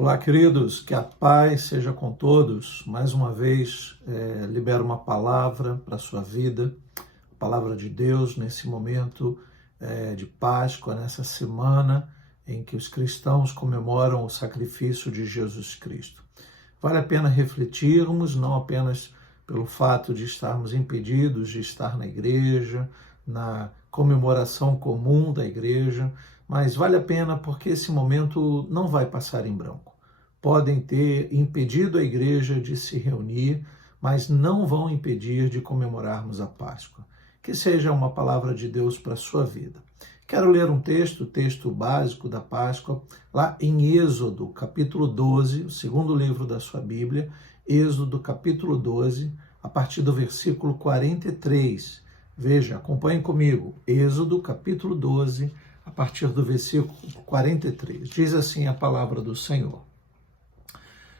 Olá, queridos, que a paz seja com todos. Mais uma vez, libero uma palavra para a sua vida, a palavra de Deus nesse momento de Páscoa, nessa semana em que os cristãos comemoram o sacrifício de Jesus Cristo. Vale a pena refletirmos, não apenas pelo fato de estarmos impedidos de estar na igreja, na comemoração comum da igreja, mas vale a pena porque esse momento não vai passar em branco. Podem ter impedido a igreja de se reunir, mas não vão impedir de comemorarmos a Páscoa. Que seja uma palavra de Deus para a sua vida. Quero ler um texto, o texto básico da Páscoa, lá em Êxodo, capítulo 12, o segundo livro da sua Bíblia, Êxodo, capítulo 12, a partir do versículo 43. Veja, acompanhem comigo, Êxodo, capítulo 12, a partir do versículo 43. Diz assim a palavra do Senhor.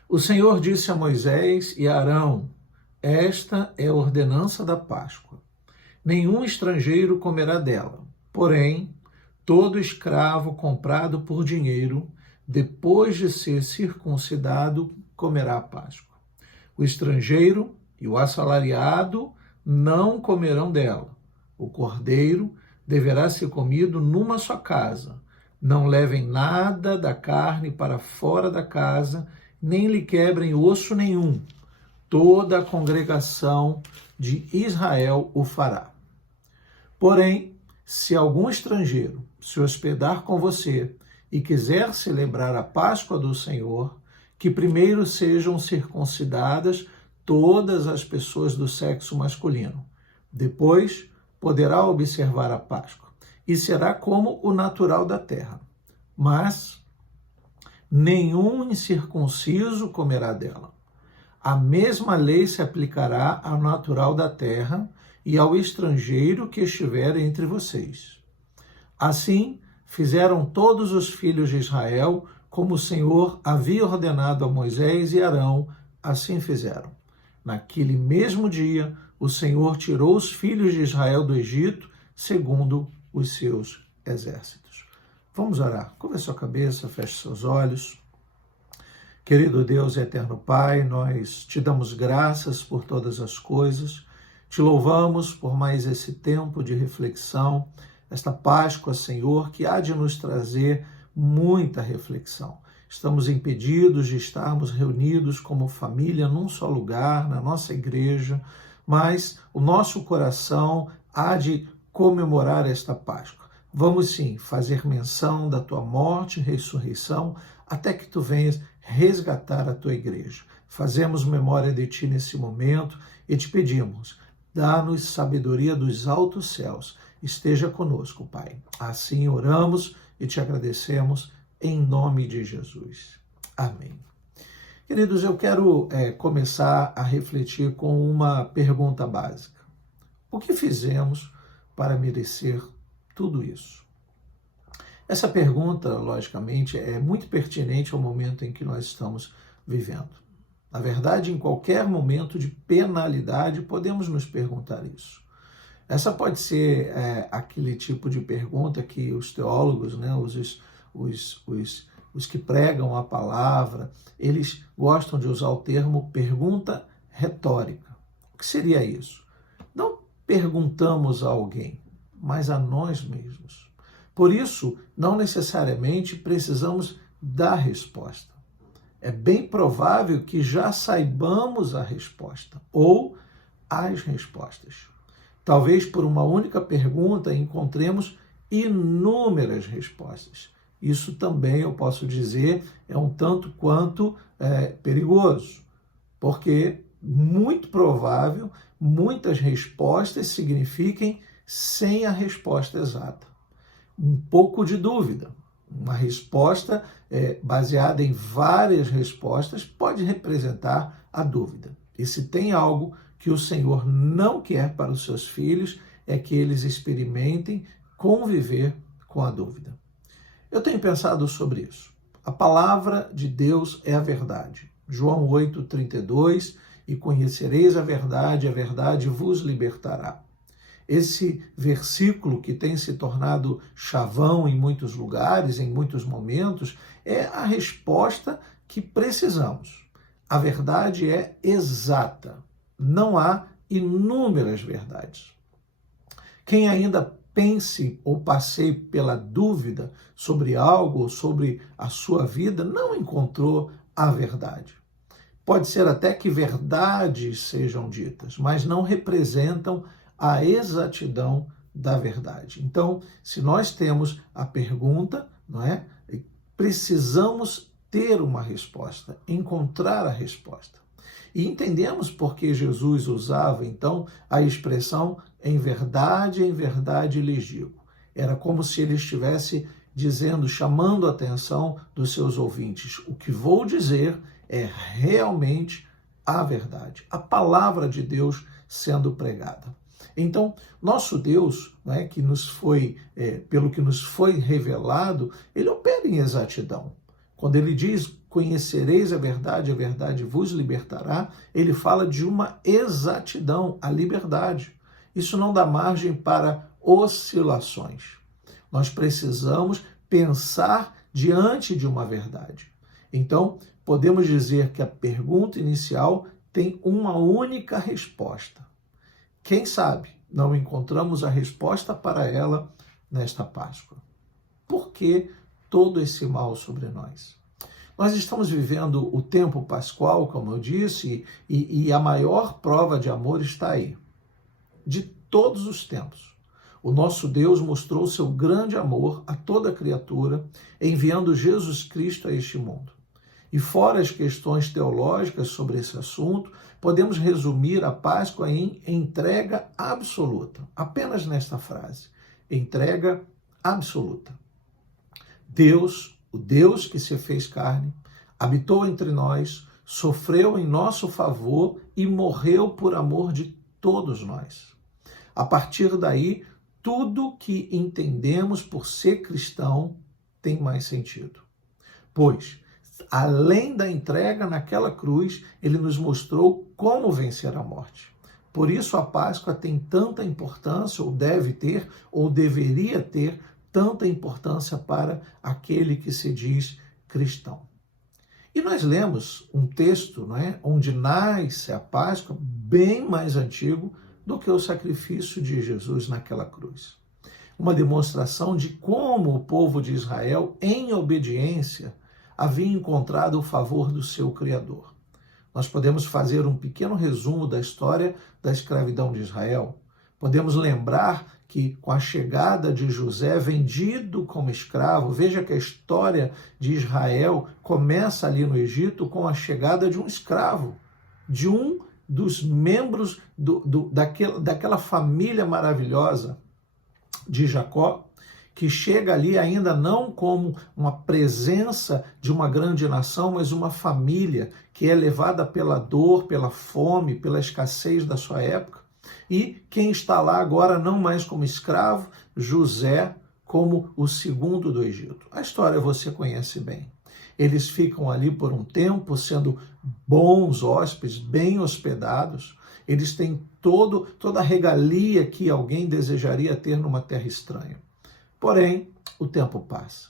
O Senhor disse a Moisés e a Arão: esta é a ordenança da Páscoa. Nenhum estrangeiro comerá dela, porém, todo escravo comprado por dinheiro, depois de ser circuncidado, comerá a Páscoa. O estrangeiro e o assalariado não comerão dela. O cordeiro deverá ser comido numa só casa. Não levem nada da carne para fora da casa, nem lhe quebrem osso nenhum. Toda a congregação de Israel o fará. Porém, se algum estrangeiro se hospedar com você e quiser celebrar a Páscoa do Senhor, que primeiro sejam circuncidadas todas as pessoas do sexo masculino. Depois, poderá observar a Páscoa, e será como o natural da terra. Mas nenhum incircunciso comerá dela. A mesma lei se aplicará ao natural da terra e ao estrangeiro que estiver entre vocês. Assim, fizeram todos os filhos de Israel, como o Senhor havia ordenado a Moisés e Arão, assim fizeram. Naquele mesmo dia, o Senhor tirou os filhos de Israel do Egito, segundo os seus exércitos. Vamos orar. Curva sua cabeça, feche seus olhos. Querido Deus e eterno Pai, nós te damos graças por todas as coisas, te louvamos por mais esse tempo de reflexão, esta Páscoa, Senhor, que há de nos trazer muita reflexão. Estamos impedidos de estarmos reunidos como família num só lugar, na nossa igreja, mas o nosso coração há de comemorar esta Páscoa. Vamos sim fazer menção da tua morte e ressurreição até que tu venhas resgatar a tua igreja. Fazemos memória de ti nesse momento e te pedimos, dá-nos sabedoria dos altos céus. Esteja conosco, Pai. Assim oramos e te agradecemos em nome de Jesus. Amém. Queridos, eu quero começar a refletir com uma pergunta básica. O que fizemos para merecer tudo isso? Essa pergunta, logicamente, é muito pertinente ao momento em que nós estamos vivendo. Na verdade, em qualquer momento de penalidade, podemos nos perguntar isso. Essa pode ser aquele tipo de pergunta que os teólogos, né, os que pregam a palavra, eles gostam de usar o termo pergunta retórica. O que seria isso? Não perguntamos a alguém, mas a nós mesmos. Por isso, não necessariamente precisamos da resposta. É bem provável que já saibamos a resposta ou as respostas. Talvez por uma única pergunta encontremos inúmeras respostas. Isso também, eu posso dizer, é um tanto quanto perigoso, porque muito provável muitas respostas signifiquem sem a resposta exata. Um pouco de dúvida. Uma resposta baseada em várias respostas pode representar a dúvida. E se tem algo que o Senhor não quer para os seus filhos, é que eles experimentem conviver com a dúvida. Eu tenho pensado sobre isso. A palavra de Deus é a verdade. João 8,32, e conhecereis a verdade vos libertará. Esse versículo que tem se tornado chavão em muitos lugares, em muitos momentos, é a resposta que precisamos. A verdade é exata. Não há inúmeras verdades. Quem ainda pense ou passeie pela dúvida sobre algo ou sobre a sua vida, não encontrou a verdade. Pode ser até que verdades sejam ditas, mas não representam a exatidão da verdade. Então, se nós temos a pergunta, não é? Precisamos ter uma resposta, encontrar a resposta. E entendemos por que Jesus usava, então, a expressão em verdade lhes digo. Era como se ele estivesse dizendo, chamando a atenção dos seus ouvintes. O que vou dizer é realmente a verdade, a palavra de Deus sendo pregada. Então, nosso Deus, né, que nos foi, pelo que nos foi revelado, ele opera em exatidão. Quando ele diz, conhecereis a verdade vos libertará, ele fala de uma exatidão, a liberdade. Isso não dá margem para oscilações. Nós precisamos pensar diante de uma verdade. Então, podemos dizer que a pergunta inicial tem uma única resposta. Quem sabe não encontramos a resposta para ela nesta Páscoa? Por que todo esse mal sobre nós? Nós estamos vivendo o tempo pascual, como eu disse, e a maior prova de amor está aí. De todos os tempos, o nosso Deus mostrou seu grande amor a toda criatura, enviando Jesus Cristo a este mundo. E fora as questões teológicas sobre esse assunto, podemos resumir a Páscoa em entrega absoluta. Apenas nesta frase, entrega absoluta. Deus, o Deus que se fez carne, habitou entre nós, sofreu em nosso favor e morreu por amor de todos nós. A partir daí, tudo que entendemos por ser cristão tem mais sentido. Pois, além da entrega naquela cruz, ele nos mostrou como vencer a morte. Por isso a Páscoa tem tanta importância, ou deve ter, ou deveria ter, tanta importância para aquele que se diz cristão. E nós lemos um texto, não é, onde nasce a Páscoa, bem mais antigo do que o sacrifício de Jesus naquela cruz. Uma demonstração de como o povo de Israel, em obediência, havia encontrado o favor do seu Criador. Nós podemos fazer um pequeno resumo da história da escravidão de Israel. Podemos lembrar que com a chegada de José, vendido como escravo, veja que a história de Israel começa ali no Egito com a chegada de um escravo, de um dos membros daquela família maravilhosa de Jacó, que chega ali ainda não como uma presença de uma grande nação, mas uma família que é levada pela dor, pela fome, pela escassez da sua época. E quem está lá agora não mais como escravo, José como o segundo do Egito. A história você conhece bem. Eles ficam ali por um tempo, sendo bons hóspedes, bem hospedados. Eles têm toda a regalia que alguém desejaria ter numa terra estranha. Porém, o tempo passa.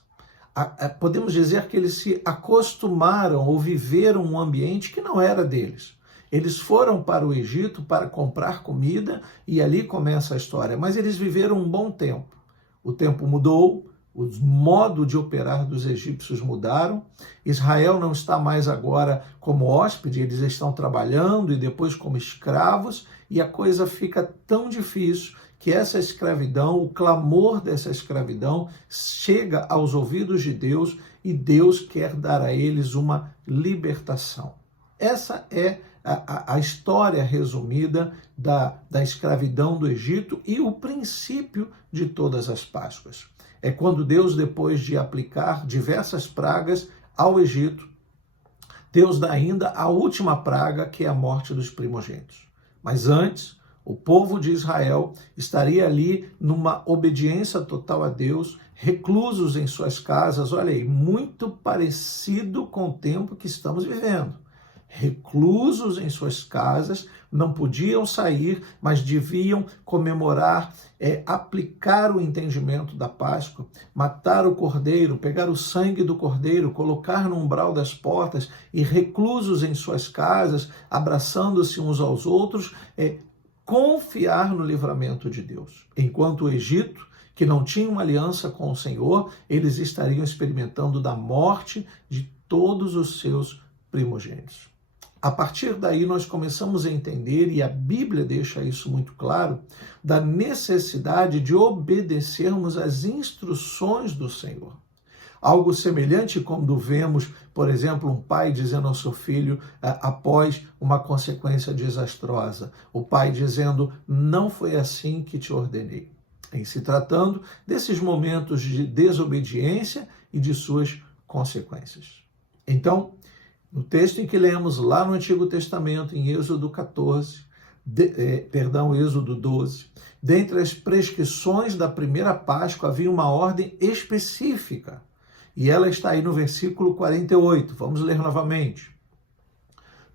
Podemos dizer que eles se acostumaram ou viveram um ambiente que não era deles. Eles foram para o Egito para comprar comida e ali começa a história. Mas eles viveram um bom tempo. O tempo mudou, o modo de operar dos egípcios mudaram. Israel não está mais agora como hóspede, eles estão trabalhando e depois como escravos. E a coisa fica tão difícil que essa escravidão, o clamor dessa escravidão chega aos ouvidos de Deus e Deus quer dar a eles uma libertação. Essa é a história resumida da escravidão do Egito e o princípio de todas as Páscoas. É quando Deus, depois de aplicar diversas pragas ao Egito, Deus dá ainda a última praga, que é a morte dos primogênitos. Mas antes, o povo de Israel estaria ali numa obediência total a Deus, reclusos em suas casas. Olha aí, muito parecido com o tempo que estamos vivendo. reclusos em suas casas, não podiam sair, mas deviam comemorar, aplicar o entendimento da Páscoa, matar o cordeiro, pegar o sangue do cordeiro, colocar no umbral das portas e reclusos em suas casas, abraçando-se uns aos outros, confiar no livramento de Deus. Enquanto o Egito, que não tinha uma aliança com o Senhor, eles estariam experimentando da morte de todos os seus primogênitos. A partir daí nós começamos a entender, e a Bíblia deixa isso muito claro, da necessidade de obedecermos às instruções do Senhor. Algo semelhante quando vemos, por exemplo, um pai dizendo ao seu filho, após uma consequência desastrosa, o pai dizendo, não foi assim que te ordenei. Em se tratando desses momentos de desobediência e de suas consequências. Então, no texto em que lemos lá no Antigo Testamento, em Êxodo 12, dentre as prescrições da primeira Páscoa havia uma ordem específica, e ela está aí no versículo 48. Vamos ler novamente.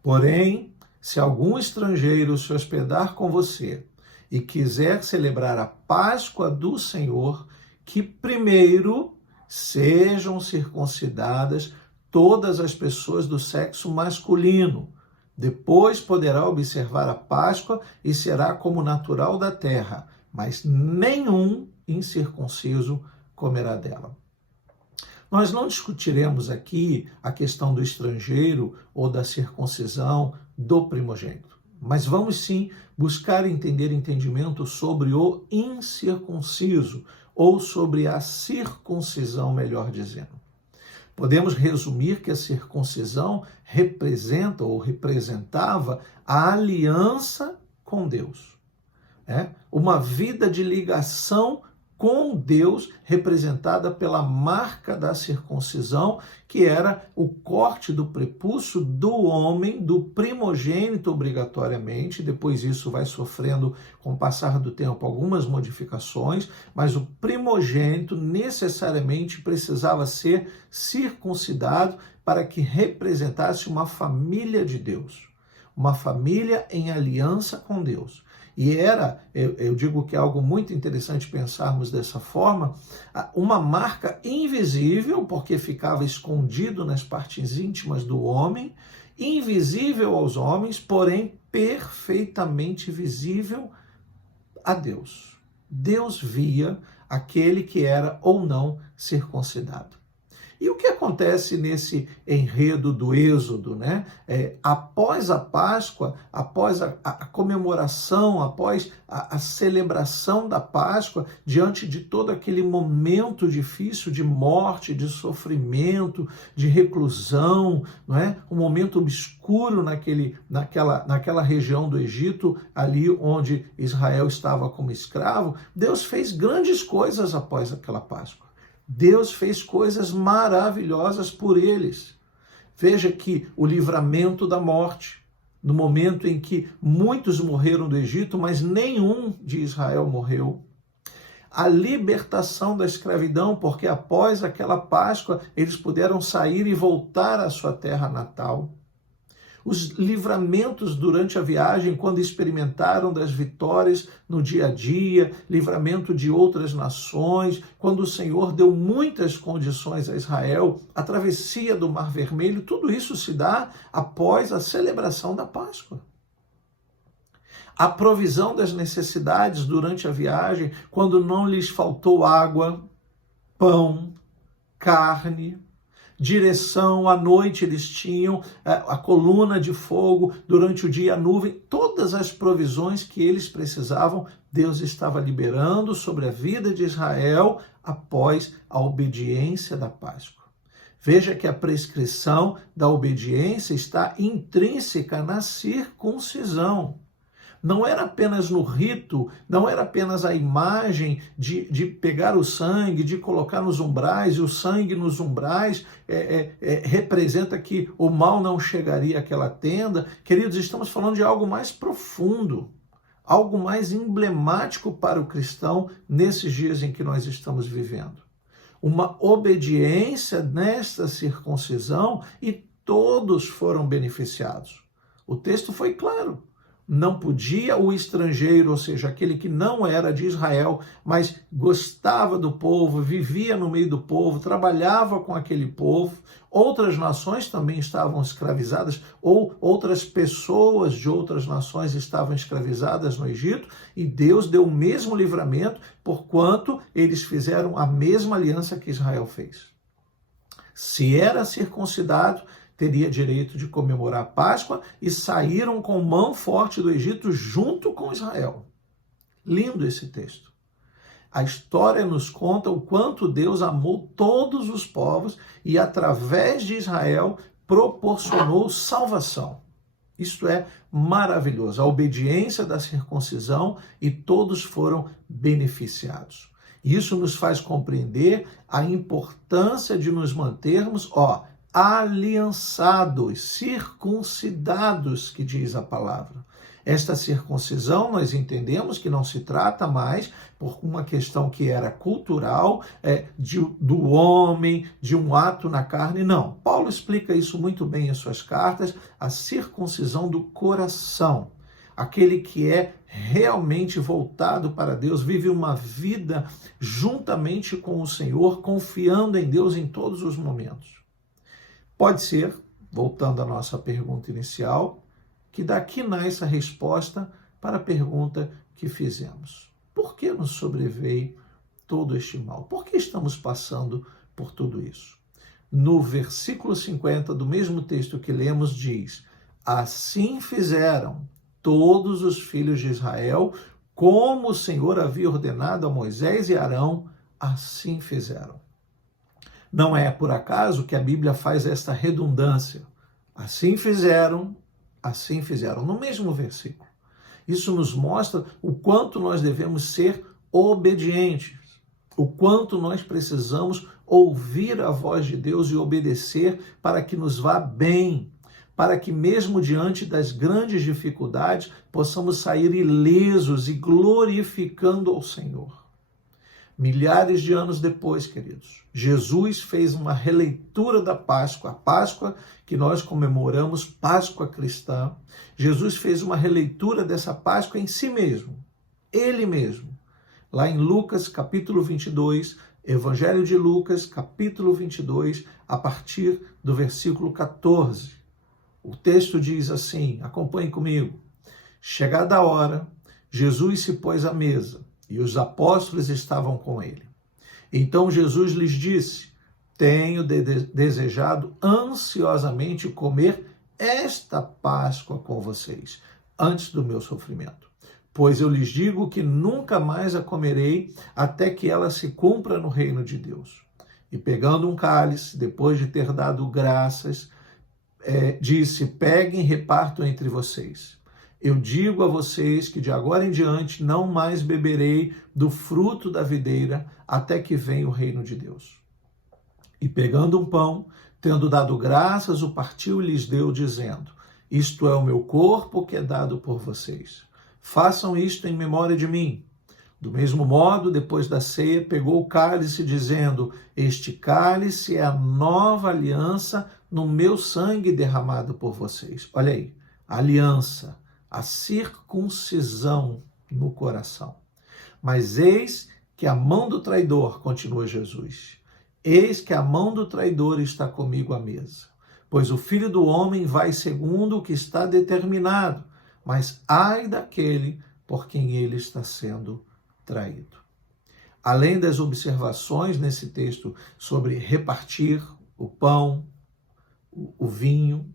Porém, se algum estrangeiro se hospedar com você e quiser celebrar a Páscoa do Senhor, que primeiro sejam circuncidadas todas as pessoas do sexo masculino. Depois poderá observar a Páscoa e será como natural da terra, mas nenhum incircunciso comerá dela. Nós não discutiremos aqui a questão do estrangeiro ou da circuncisão do primogênito, mas vamos sim buscar entendimento sobre o incircunciso, ou sobre a circuncisão, melhor dizendo. Podemos resumir que a circuncisão representa ou representava a aliança com Deus. Uma vida de ligação com Deus, representada pela marca da circuncisão, que era o corte do prepúcio do homem, do primogênito obrigatoriamente. Depois isso vai sofrendo, com o passar do tempo, algumas modificações, mas o primogênito necessariamente precisava ser circuncidado para que representasse uma família de Deus, uma família em aliança com Deus. E eu digo que é algo muito interessante pensarmos dessa forma, uma marca invisível, porque ficava escondido nas partes íntimas do homem, invisível aos homens, porém perfeitamente visível a Deus. Deus via aquele que era ou não circuncidado. E o que acontece nesse enredo do Êxodo, né? Após a Páscoa, após a comemoração, após a celebração da Páscoa, diante de todo aquele momento difícil de morte, de sofrimento, de reclusão, não é? Um momento obscuro naquela região do Egito, ali onde Israel estava como escravo, Deus fez grandes coisas após aquela Páscoa. Deus fez coisas maravilhosas por eles. Veja que o livramento da morte, no momento em que muitos morreram do Egito, mas nenhum de Israel morreu. A libertação da escravidão, porque após aquela Páscoa eles puderam sair e voltar à sua terra natal. Os livramentos durante a viagem, quando experimentaram das vitórias no dia a dia, livramento de outras nações, quando o Senhor deu muitas condições a Israel, a travessia do Mar Vermelho, tudo isso se dá após a celebração da Páscoa. A provisão das necessidades durante a viagem, quando não lhes faltou água, pão, carne, direção, à noite eles tinham a coluna de fogo, durante o dia a nuvem, todas as provisões que eles precisavam, Deus estava liberando sobre a vida de Israel após a obediência da Páscoa. Veja que a prescrição da obediência está intrínseca na circuncisão. Não era apenas no rito, não era apenas a imagem de pegar o sangue, de colocar nos umbrais, e o sangue nos umbrais representa que o mal não chegaria àquela tenda. Queridos, estamos falando de algo mais profundo, algo mais emblemático para o cristão nesses dias em que nós estamos vivendo. Uma obediência nesta circuncisão e todos foram beneficiados. O texto foi claro. Não podia o estrangeiro, ou seja, aquele que não era de Israel, mas gostava do povo, vivia no meio do povo, trabalhava com aquele povo. Outras nações também estavam escravizadas, ou outras pessoas de outras nações estavam escravizadas no Egito, e Deus deu o mesmo livramento, porquanto eles fizeram a mesma aliança que Israel fez. Se era circuncidado, teria direito de comemorar a Páscoa e saíram com mão forte do Egito junto com Israel. Lindo esse texto. A história nos conta o quanto Deus amou todos os povos e, através de Israel, proporcionou salvação. Isto é maravilhoso. A obediência da circuncisão e todos foram beneficiados. Isso nos faz compreender a importância de nos mantermos, aliançados, circuncidados, que diz a palavra. Esta circuncisão, nós entendemos que não se trata mais por uma questão que era cultural, do homem, de um ato na carne, não. Paulo explica isso muito bem em suas cartas, a circuncisão do coração. Aquele que é realmente voltado para Deus, vive uma vida juntamente com o Senhor, confiando em Deus em todos os momentos. Pode ser, voltando à nossa pergunta inicial, que daqui nasce a resposta para a pergunta que fizemos. Por que nos sobreveio todo este mal? Por que estamos passando por tudo isso? No versículo 50 do mesmo texto que lemos diz: assim fizeram todos os filhos de Israel, como o Senhor havia ordenado a Moisés e Arão, assim fizeram. Não é por acaso que a Bíblia faz esta redundância. Assim fizeram, no mesmo versículo. Isso nos mostra o quanto nós devemos ser obedientes, o quanto nós precisamos ouvir a voz de Deus e obedecer para que nos vá bem, para que mesmo diante das grandes dificuldades possamos sair ilesos e glorificando ao Senhor. Milhares de anos depois, queridos, Jesus fez uma releitura da Páscoa, a Páscoa que nós comemoramos, Páscoa cristã. Jesus fez uma releitura dessa Páscoa em si mesmo, ele mesmo. Lá em Lucas, capítulo 22, Evangelho de Lucas, capítulo 22, a partir do versículo 14. O texto diz assim, acompanhe comigo. Chegada a hora, Jesus se pôs à mesa, e os apóstolos estavam com ele. Então Jesus lhes disse: tenho desejado ansiosamente comer esta Páscoa com vocês, antes do meu sofrimento. Pois eu lhes digo que nunca mais a comerei, até que ela se cumpra no reino de Deus. E pegando um cálice, depois de ter dado graças, disse: peguem e repartam entre vocês. Eu digo a vocês que de agora em diante não mais beberei do fruto da videira até que venha o reino de Deus. E pegando um pão, tendo dado graças, o partiu e lhes deu, dizendo: isto é o meu corpo que é dado por vocês. Façam isto em memória de mim. Do mesmo modo, depois da ceia, pegou o cálice, dizendo: este cálice é a nova aliança no meu sangue derramado por vocês. Olha aí, a aliança, a circuncisão no coração. Mas eis que a mão do traidor, continua Jesus, eis que a mão do traidor está comigo à mesa. Pois o Filho do Homem vai segundo o que está determinado, mas ai daquele por quem ele está sendo traído. Além das observações nesse texto sobre repartir o pão, o vinho,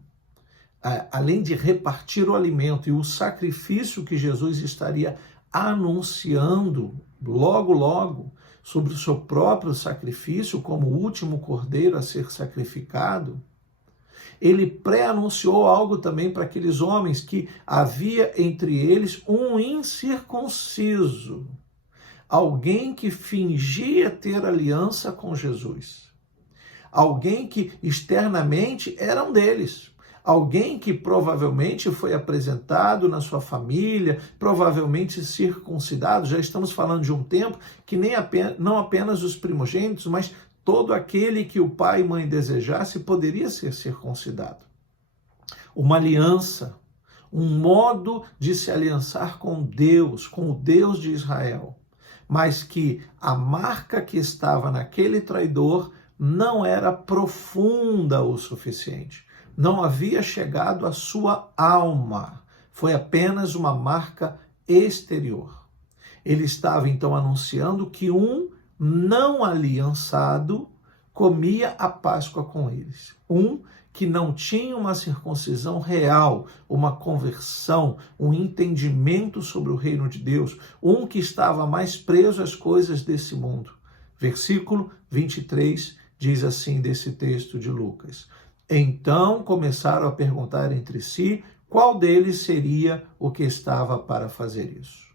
além de repartir o alimento e o sacrifício que Jesus estaria anunciando logo, logo, sobre o seu próprio sacrifício como o último cordeiro a ser sacrificado, ele pré-anunciou algo também para aqueles homens, que havia entre eles um incircunciso, alguém que fingia ter aliança com Jesus, alguém que externamente era um deles, alguém que provavelmente foi apresentado na sua família, provavelmente circuncidado. Já estamos falando de um tempo que não apenas os primogênitos, mas todo aquele que o pai e mãe desejasse poderia ser circuncidado. uma aliança, um modo de se aliançar com Deus, com o Deus de Israel, mas que a marca que estava naquele traidor não era profunda o suficiente, não havia chegado à sua alma, foi apenas uma marca exterior. Ele estava então anunciando que um não aliançado comia a Páscoa com eles. Um que não tinha uma circuncisão real, uma conversão, um entendimento sobre o reino de Deus, um que estava mais preso às coisas desse mundo. Versículo 23 diz assim desse texto de Lucas: Então começaram a perguntar entre si qual deles seria o que estava para fazer isso.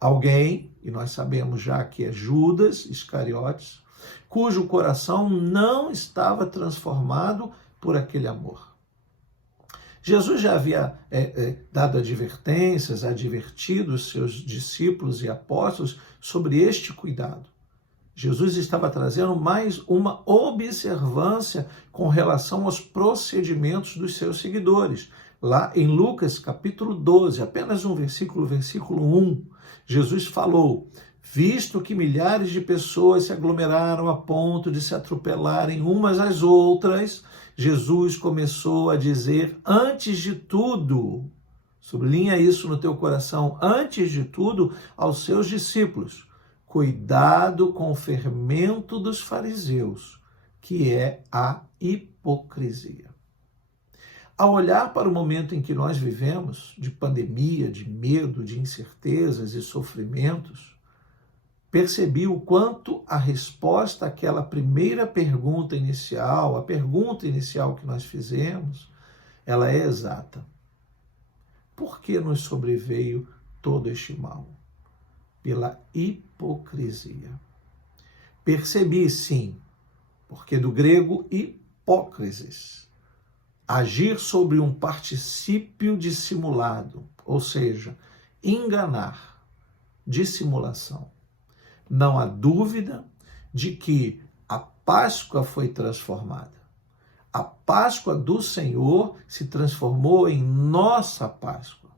Alguém, e nós sabemos já que é Judas Iscariotes, cujo coração não estava transformado por aquele amor. Jesus já havia dado advertências, advertido os seus discípulos e apóstolos sobre este cuidado. Jesus estava trazendo mais uma observância com relação aos procedimentos dos seus seguidores. Lá em Lucas capítulo 12, apenas um versículo 1, Jesus falou: visto que milhares de pessoas se aglomeraram a ponto de se atropelarem umas às outras, Jesus começou a dizer, antes de tudo, sublinha isso no teu coração, antes de tudo, aos seus discípulos: cuidado com o fermento dos fariseus, que é a hipocrisia. Ao olhar para o momento em que nós vivemos, de pandemia, de medo, de incertezas e sofrimentos, percebi o quanto a resposta àquela primeira pergunta inicial, a pergunta inicial que nós fizemos, ela é exata. Por que nos sobreveio todo este mal? Pela hipocrisia. Percebi, sim, porque do grego hipócrisis, agir sobre um particípio dissimulado, ou seja, enganar, dissimulação. Não há dúvida de que a Páscoa foi transformada. A Páscoa do Senhor se transformou em nossa Páscoa,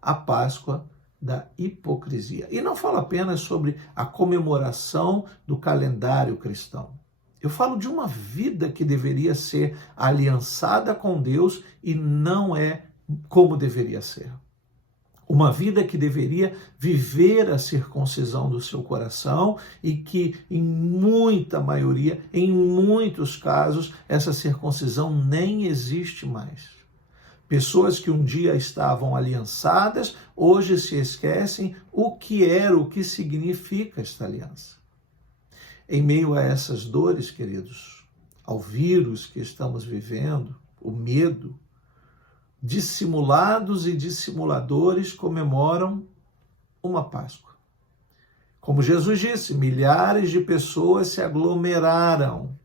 a Páscoa da hipocrisia. E não falo apenas sobre a comemoração do calendário cristão. Eu falo de uma vida que deveria ser aliançada com Deus e não é como deveria ser. Uma vida que deveria viver a circuncisão do seu coração e que, em muita maioria, em muitos casos, essa circuncisão nem existe mais. Pessoas que um dia estavam aliançadas, hoje se esquecem o que significa esta aliança. Em meio a essas dores, queridos, ao vírus que estamos vivendo, o medo, dissimulados e dissimuladores comemoram uma Páscoa. Como Jesus disse, milhares de pessoas se aglomeraram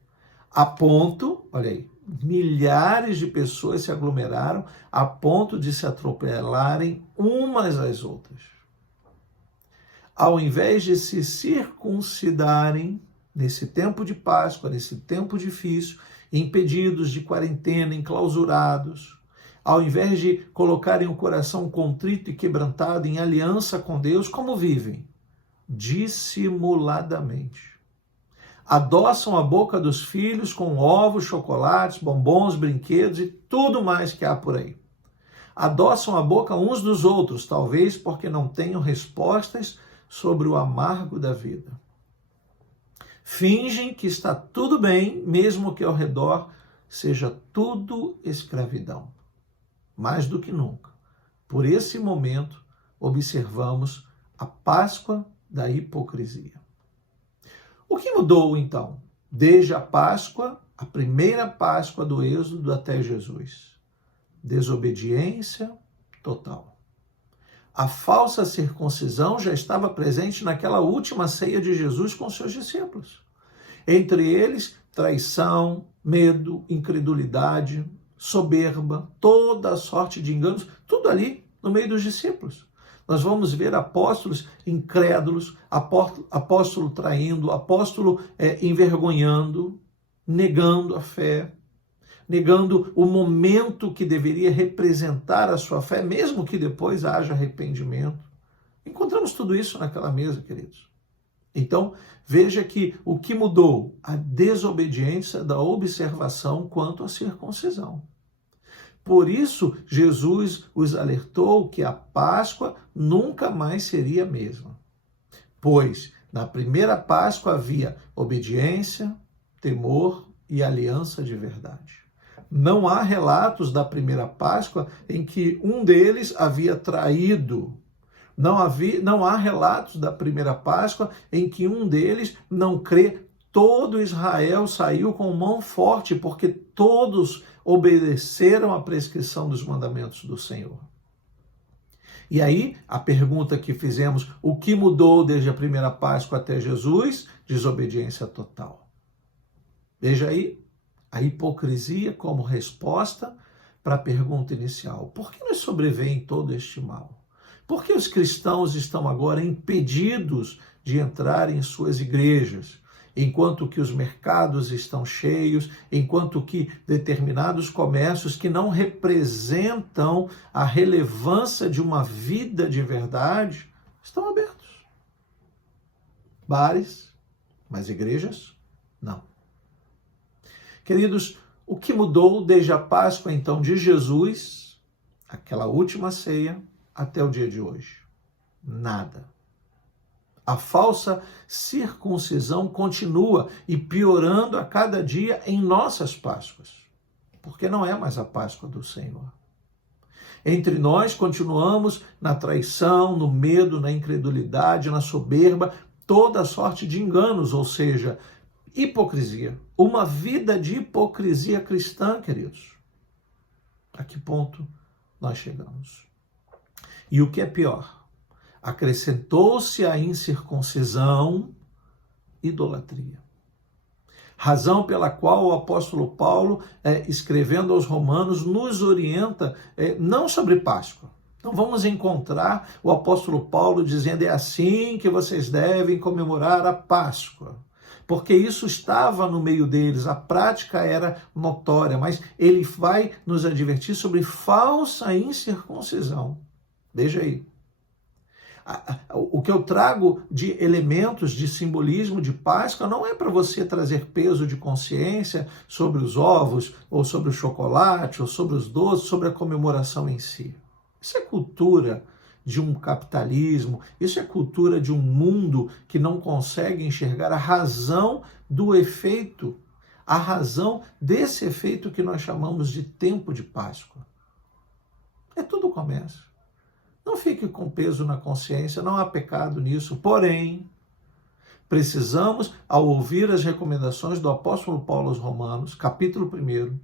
a ponto, olha aí, milhares de pessoas se aglomeraram a ponto de se atropelarem umas às outras. Ao invés de se circuncidarem, nesse tempo de Páscoa, nesse tempo difícil, impedidos de quarentena, enclausurados, ao invés de colocarem o coração contrito e quebrantado em aliança com Deus, como vivem? Dissimuladamente. Adoçam a boca dos filhos com ovos, chocolates, bombons, brinquedos e tudo mais que há por aí. Adoçam a boca uns dos outros, talvez porque não tenham respostas sobre o amargo da vida. Fingem que está tudo bem, mesmo que ao redor seja tudo escravidão. Mais do que nunca, por esse momento, observamos a Páscoa da hipocrisia. O que mudou, então, desde a Páscoa, a primeira Páscoa do Êxodo até Jesus? Desobediência total. A falsa circuncisão já estava presente naquela última ceia de Jesus com seus discípulos. Entre eles, traição, medo, incredulidade, soberba, toda a sorte de enganos, tudo ali no meio dos discípulos. Nós vamos ver apóstolos incrédulos, apóstolo traindo, apóstolo envergonhando, negando a fé. negando o momento que deveria representar a sua fé, mesmo que depois haja arrependimento. Encontramos tudo isso naquela mesa, queridos. Então, veja que o que mudou? A desobediência da observação quanto à circuncisão. Por isso, Jesus os alertou que a Páscoa nunca mais seria a mesma. Pois, na primeira Páscoa havia obediência, temor e aliança de verdade. Não há relatos da primeira Páscoa em que um deles havia traído. Não há relatos da primeira Páscoa em que um deles não crê. Todo Israel saiu com mão forte, porque todos obedeceram à prescrição dos mandamentos do Senhor. E aí, a pergunta que fizemos, o que mudou desde a primeira Páscoa até Jesus? Desobediência total. Veja aí, a hipocrisia como resposta para a pergunta inicial. Por que nos sobrevém todo este mal? Por que os cristãos estão agora impedidos de entrar em suas igrejas, enquanto que os mercados estão cheios, enquanto que determinados comércios que não representam a relevância de uma vida de verdade estão abertos? Bares, mas igrejas, não. Queridos, o que mudou desde a Páscoa, então, de Jesus, aquela última ceia, até o dia de hoje? Nada. A falsa circuncisão continua e piorando a cada dia em nossas Páscoas, porque não é mais a Páscoa do Senhor. Entre nós continuamos na traição, no medo, na incredulidade, na soberba, toda sorte de enganos, ou seja, hipocrisia. Uma vida de hipocrisia cristã, queridos. A que ponto nós chegamos? E o que é pior? Acrescentou-se à incircuncisão idolatria. Razão pela qual o apóstolo Paulo, escrevendo aos Romanos, nos orienta não sobre Páscoa. Não vamos encontrar o apóstolo Paulo dizendo é assim que vocês devem comemorar a Páscoa. Porque isso estava no meio deles, a prática era notória, mas ele vai nos advertir sobre falsa incircuncisão. Veja aí. O que eu trago de elementos de simbolismo de Páscoa não é para você trazer peso de consciência sobre os ovos, ou sobre o chocolate, ou sobre os doces, sobre a comemoração em si. Isso é cultura de um capitalismo, isso é cultura de um mundo que não consegue enxergar a razão do efeito, a razão desse efeito que nós chamamos de tempo de Páscoa. É tudo comércio. Não fique com peso na consciência, não há pecado nisso, porém, precisamos, ao ouvir as recomendações do apóstolo Paulo aos Romanos, capítulo 1,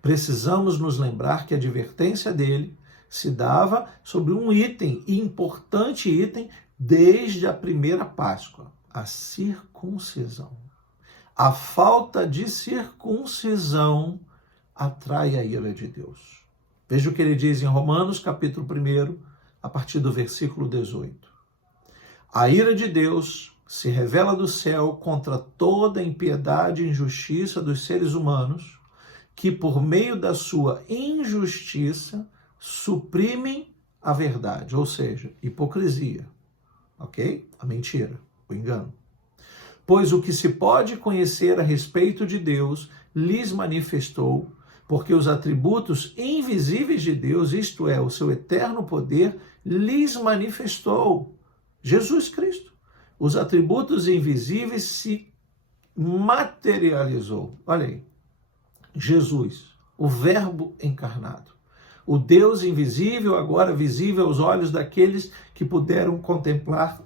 precisamos nos lembrar que a advertência dele se dava sobre um item, importante item, desde a primeira Páscoa, a circuncisão. A falta de circuncisão atrai a ira de Deus. Veja o que ele diz em Romanos, capítulo 1, a partir do versículo 18. A ira de Deus se revela do céu contra toda a impiedade e injustiça dos seres humanos, que por meio da sua injustiça suprimem a verdade, ou seja, hipocrisia, ok? A mentira, o engano. Pois o que se pode conhecer a respeito de Deus lhes manifestou, porque os atributos invisíveis de Deus, isto é, o seu eterno poder, lhes manifestou. Jesus Cristo. Os atributos invisíveis se materializou. Olha aí. Jesus, o Verbo encarnado. O Deus invisível, agora visível aos olhos daqueles que puderam contemplar,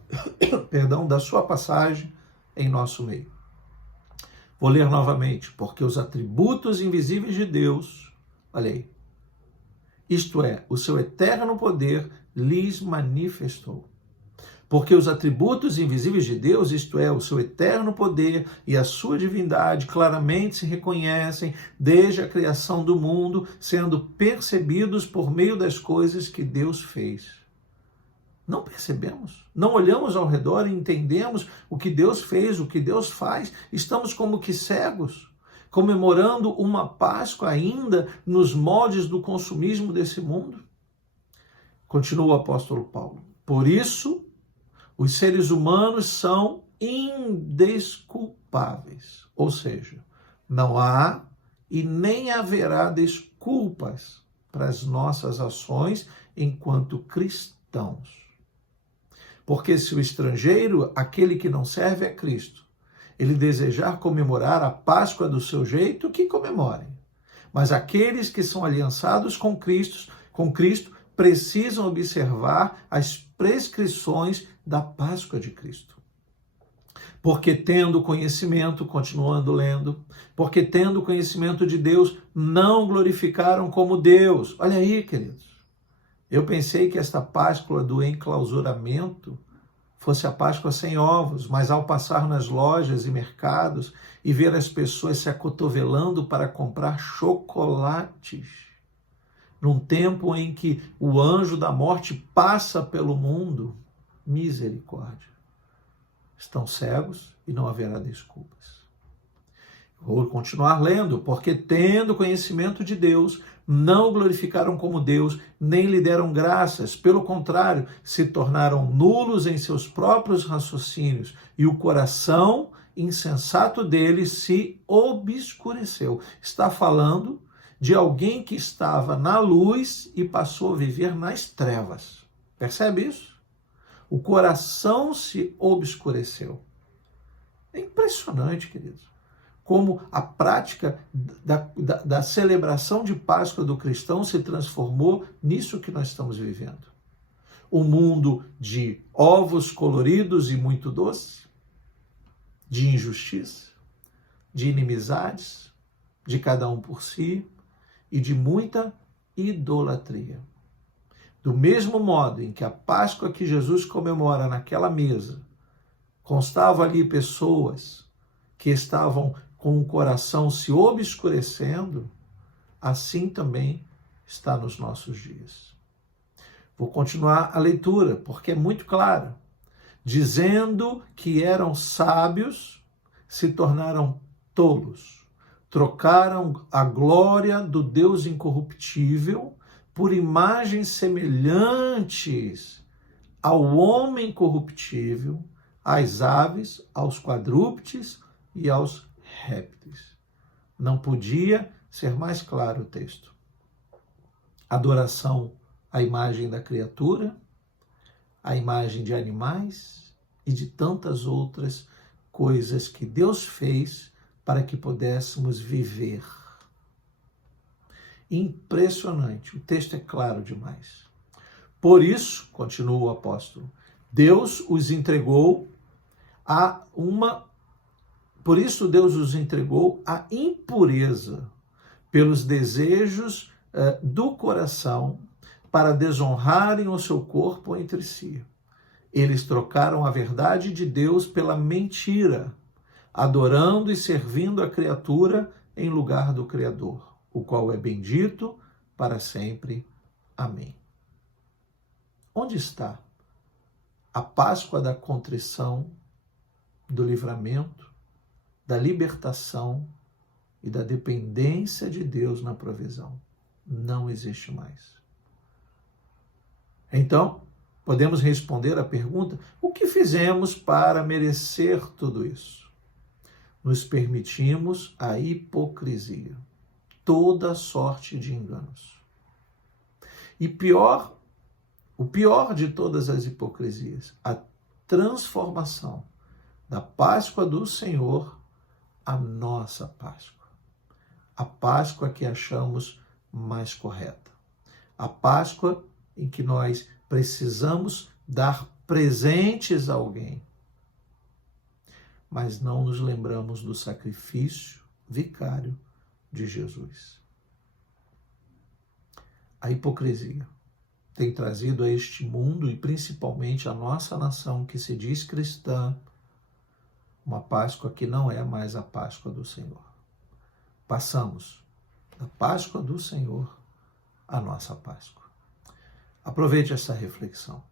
da sua passagem em nosso meio. Vou ler novamente, porque os atributos invisíveis de Deus, olha aí, isto é, o seu eterno poder, lhes manifestou. Porque os atributos invisíveis de Deus, isto é, o seu eterno poder e a sua divindade, claramente se reconhecem desde a criação do mundo, sendo percebidos por meio das coisas que Deus fez. Não percebemos, não olhamos ao redor e entendemos o que Deus fez, o que Deus faz, estamos como que cegos. comemorando uma Páscoa ainda nos moldes do consumismo desse mundo? Continua o apóstolo Paulo. Por isso, os seres humanos são indesculpáveis, ou seja, não há e nem haverá desculpas para as nossas ações enquanto cristãos. Porque se o estrangeiro, aquele que não serve a Cristo, ele desejar comemorar a Páscoa do seu jeito, que comemorem. Mas aqueles que são aliançados com Cristo precisam observar as prescrições da Páscoa de Cristo. Porque tendo conhecimento, continuando lendo, porque tendo conhecimento de Deus, não glorificaram como Deus. Olha aí, queridos. Eu pensei que esta Páscoa do enclausuramento fosse a Páscoa sem ovos, mas ao passar nas lojas e mercados e ver as pessoas se acotovelando para comprar chocolates, num tempo em que o anjo da morte passa pelo mundo, misericórdia. Estão cegos e não haverá desculpas. Vou continuar lendo, porque tendo conhecimento de Deus, não o glorificaram como Deus, nem lhe deram graças. Pelo contrário, se tornaram nulos em seus próprios raciocínios, e o coração insensato deles se obscureceu. Está falando de alguém que estava na luz e passou a viver nas trevas. Percebe isso? O coração se obscureceu. É impressionante, queridos, como a prática da celebração de Páscoa do cristão se transformou nisso que nós estamos vivendo. Um mundo de ovos coloridos e muito doce, de injustiça, de inimizades, de cada um por si e de muita idolatria. Do mesmo modo em que a Páscoa que Jesus comemora naquela mesa, constava ali pessoas que estavam com o coração se obscurecendo, assim também está nos nossos dias. Vou continuar a leitura, porque é muito claro. Dizendo que eram sábios, se tornaram tolos. Trocaram a glória do Deus incorruptível por imagens semelhantes ao homem corruptível, às aves, aos quadrúpedes e aos répteis. Não podia ser mais claro o texto. Adoração à imagem da criatura, à imagem de animais e de tantas outras coisas que Deus fez para que pudéssemos viver. Impressionante, o texto é claro demais. Por isso, continua o apóstolo, Deus os entregou a impureza pelos desejos do coração para desonrarem o seu corpo entre si. Eles trocaram a verdade de Deus pela mentira, adorando e servindo a criatura em lugar do Criador, o qual é bendito para sempre. Amém. Onde está a Páscoa da contrição, do livramento, da libertação e da dependência de Deus na provisão? Não existe mais. Então, podemos responder à pergunta: o que fizemos para merecer tudo isso? Nos permitimos a hipocrisia, toda sorte de enganos. E o pior de todas as hipocrisias, a transformação da Páscoa do Senhor à nossa Páscoa. A Páscoa que achamos mais correta. A Páscoa em que nós precisamos dar presentes a alguém, mas não nos lembramos do sacrifício vicário de Jesus. A hipocrisia tem trazido a este mundo e principalmente a nossa nação que se diz cristã uma Páscoa que não é mais a Páscoa do Senhor. Passamos da Páscoa do Senhor à nossa Páscoa. Aproveite essa reflexão.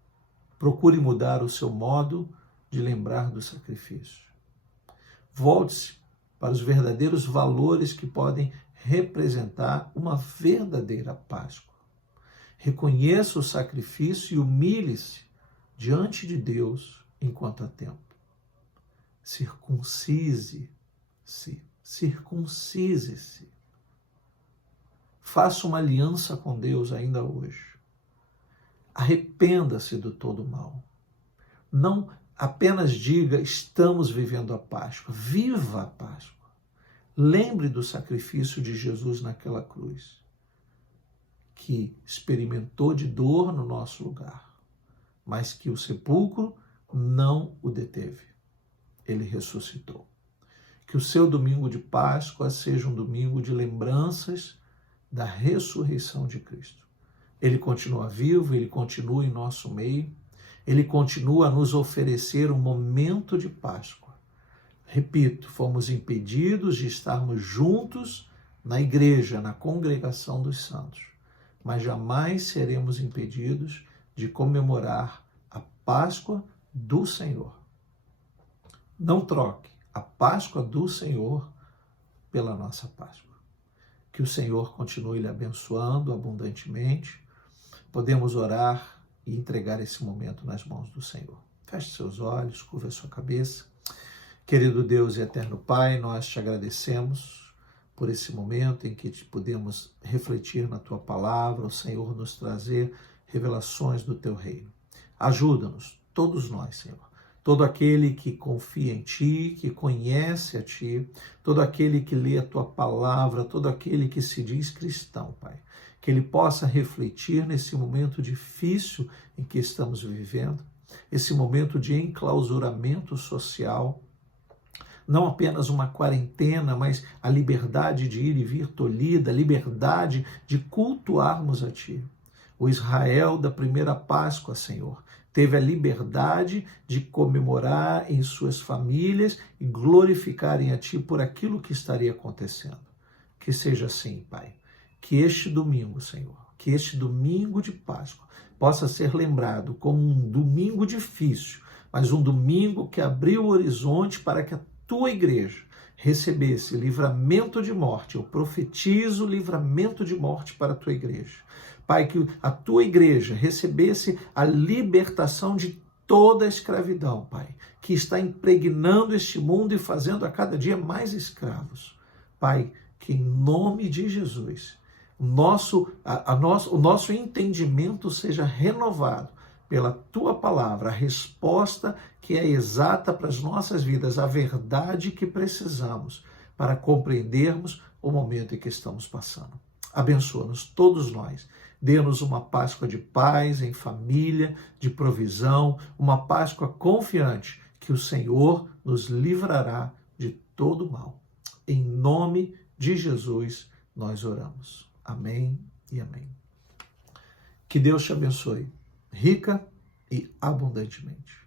Procure mudar o seu modo de lembrar do sacrifício. Volte-se para os verdadeiros valores que podem representar uma verdadeira Páscoa. Reconheça o sacrifício e humilhe-se diante de Deus enquanto há tempo. Circuncise-se. Circuncise-se. Faça uma aliança com Deus ainda hoje. Arrependa-se do todo mal. Não apenas diga, estamos vivendo a Páscoa. Viva a Páscoa. Lembre do sacrifício de Jesus naquela cruz, que experimentou de dor no nosso lugar, mas que o sepulcro não o deteve. Ele ressuscitou. Que o seu domingo de Páscoa seja um domingo de lembranças da ressurreição de Cristo. Ele continua vivo, ele continua em nosso meio, ele continua a nos oferecer um momento de Páscoa. Repito, fomos impedidos de estarmos juntos na igreja, na congregação dos santos, mas jamais seremos impedidos de comemorar a Páscoa do Senhor. Não troque a Páscoa do Senhor pela nossa Páscoa. Que o Senhor continue lhe abençoando abundantemente. Podemos orar e entregar esse momento nas mãos do Senhor. Feche seus olhos, curva a sua cabeça. Querido Deus e eterno Pai, nós te agradecemos por esse momento em que podemos refletir na Tua palavra, o Senhor nos trazer revelações do Teu reino. Ajuda-nos, todos nós, Senhor. Todo aquele que confia em Ti, que conhece a Ti, todo aquele que lê a Tua palavra, todo aquele que se diz cristão, Pai. Que ele possa refletir nesse momento difícil em que estamos vivendo, esse momento de enclausuramento social, não apenas uma quarentena, mas a liberdade de ir e vir tolhida, a liberdade de cultuarmos a Ti. O Israel da primeira Páscoa, Senhor, teve a liberdade de comemorar em suas famílias e glorificarem a Ti por aquilo que estaria acontecendo. Que seja assim, Pai. Que este domingo, Senhor, que este domingo de Páscoa possa ser lembrado como um domingo difícil, mas um domingo que abriu o horizonte para que a Tua igreja recebesse livramento de morte. Eu profetizo livramento de morte para a Tua igreja. Pai, que a Tua igreja recebesse a libertação de toda a escravidão, Pai, que está impregnando este mundo e fazendo a cada dia mais escravos. Pai, que em nome de Jesus, o nosso entendimento seja renovado pela Tua palavra, a resposta que é exata para as nossas vidas, a verdade que precisamos para compreendermos o momento em que estamos passando. Abençoa-nos todos nós. Dê-nos uma Páscoa de paz, em família, de provisão, uma Páscoa confiante que o Senhor nos livrará de todo mal. Em nome de Jesus nós oramos. Amém e amém. Que Deus te abençoe, rica e abundantemente.